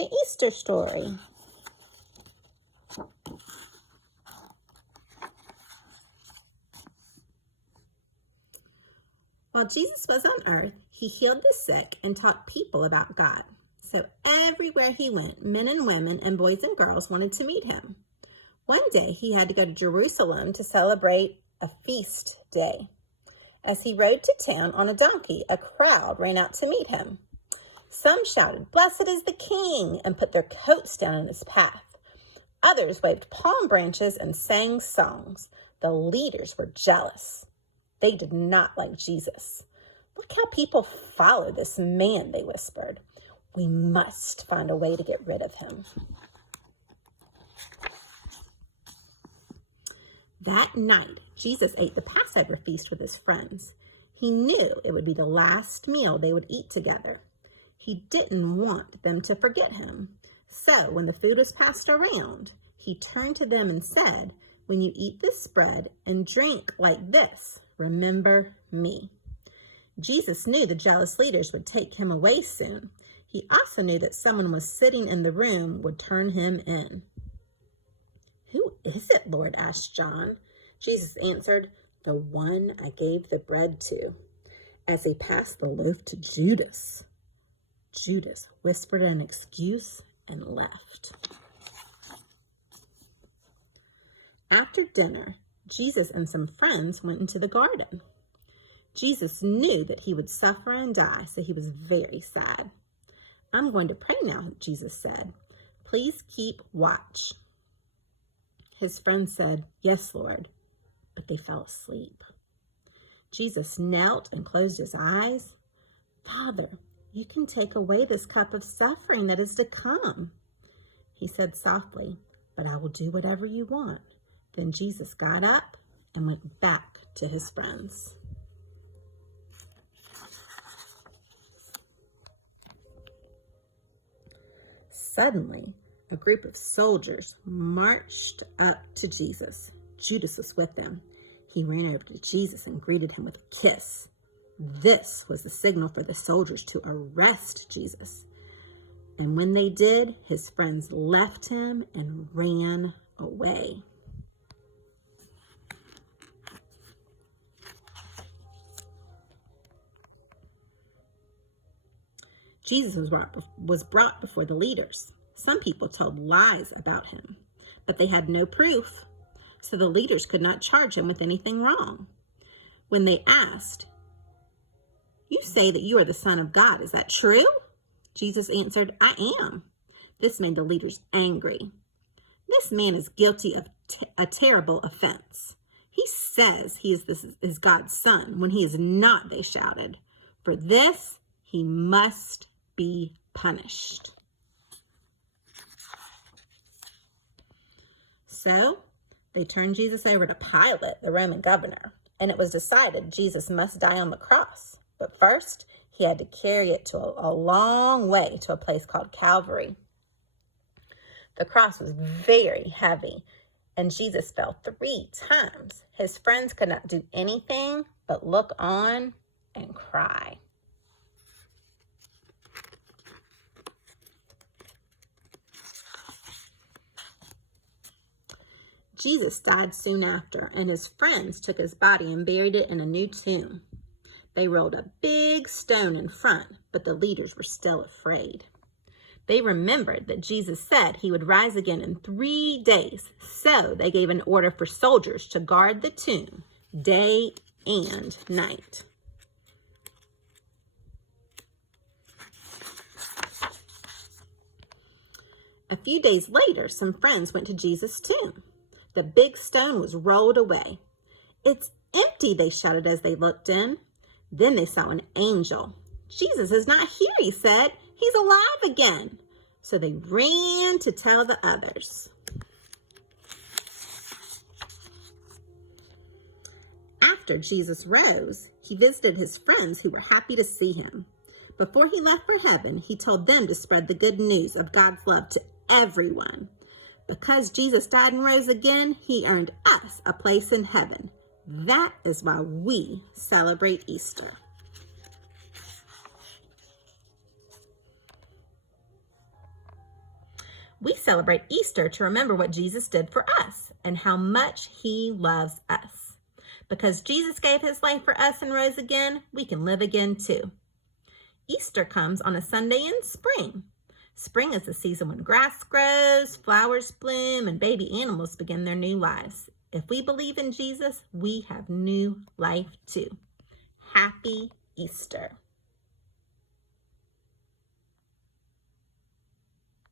the Easter story. While Jesus was on earth, he healed the sick and taught people about God. So everywhere he went, men and women and boys and girls wanted to meet him. One day he had to go to Jerusalem to celebrate a feast day. As he rode to town on a donkey, a crowd ran out to meet him. Some shouted, "Blessed is the King," and put their coats down in his path. Others waved palm branches and sang songs. The leaders were jealous. They did not like Jesus. "Look how people follow this man," they whispered. "We must find a way to get rid of him." That night, Jesus ate the Passover Feast with his friends. He knew it would be the last meal they would eat together. He didn't want them to forget him. So when the food was passed around, he turned to them and said, "When you eat this bread and drink like this, remember me." Jesus knew the jealous leaders would take him away soon. He also knew that someone was sitting in the room would turn him in. "Who is it, Lord?" asked John. Jesus answered, "The one I gave the bread to," as he passed the loaf to Judas. Judas whispered an excuse and left. After dinner, Jesus and some friends went into the garden. Jesus knew that he would suffer and die, so he was very sad. "I'm going to pray now," Jesus said. "Please keep watch." His friends said, "Yes, Lord," but they fell asleep. Jesus knelt and closed his eyes. "Father, you can take away this cup of suffering that is to come," he said softly, "but I will do whatever you want." Then Jesus got up and went back to his friends. Suddenly, a group of soldiers marched up to Jesus. Judas was with them. He ran over to Jesus and greeted him with a kiss. This was the signal for the soldiers to arrest Jesus. And when they did, his friends left him and ran away. Jesus was brought before the leaders. Some people told lies about him, but they had no proof, so the leaders could not charge him with anything wrong. When they asked, "You say that you are the Son of God, is that true?" Jesus answered, "I am." This made the leaders angry. "This man is guilty of a terrible offense. He says he is God's son when he is not," they shouted. "For this, he must be punished." So they turned Jesus over to Pilate, the Roman governor, and it was decided Jesus must die on the cross. But first, he had to carry it a long way to a place called Calvary. The cross was very heavy, and Jesus fell 3 times. His friends could not do anything but look on and cry. Jesus died soon after, and his friends took his body and buried it in a new tomb. They rolled a big stone in front, but the leaders were still afraid. They remembered that Jesus said he would rise again in 3 days, so they gave an order for soldiers to guard the tomb day and night. A few days later, some friends went to Jesus' tomb. The big stone was rolled away. "It's empty," they shouted as they looked in. Then they saw an angel. "Jesus is not here," he said. "He's alive again." So they ran to tell the others. After Jesus rose, he visited his friends who were happy to see him. Before he left for heaven, he told them to spread the good news of God's love to everyone. Because Jesus died and rose again, he earned us a place in heaven. That is why we celebrate Easter. We celebrate Easter to remember what Jesus did for us and how much he loves us. Because Jesus gave his life for us and rose again, we can live again too. Easter comes on a Sunday in spring. Spring is the season when grass grows, flowers bloom, and baby animals begin their new lives. If we believe in Jesus, we have new life too. Happy Easter.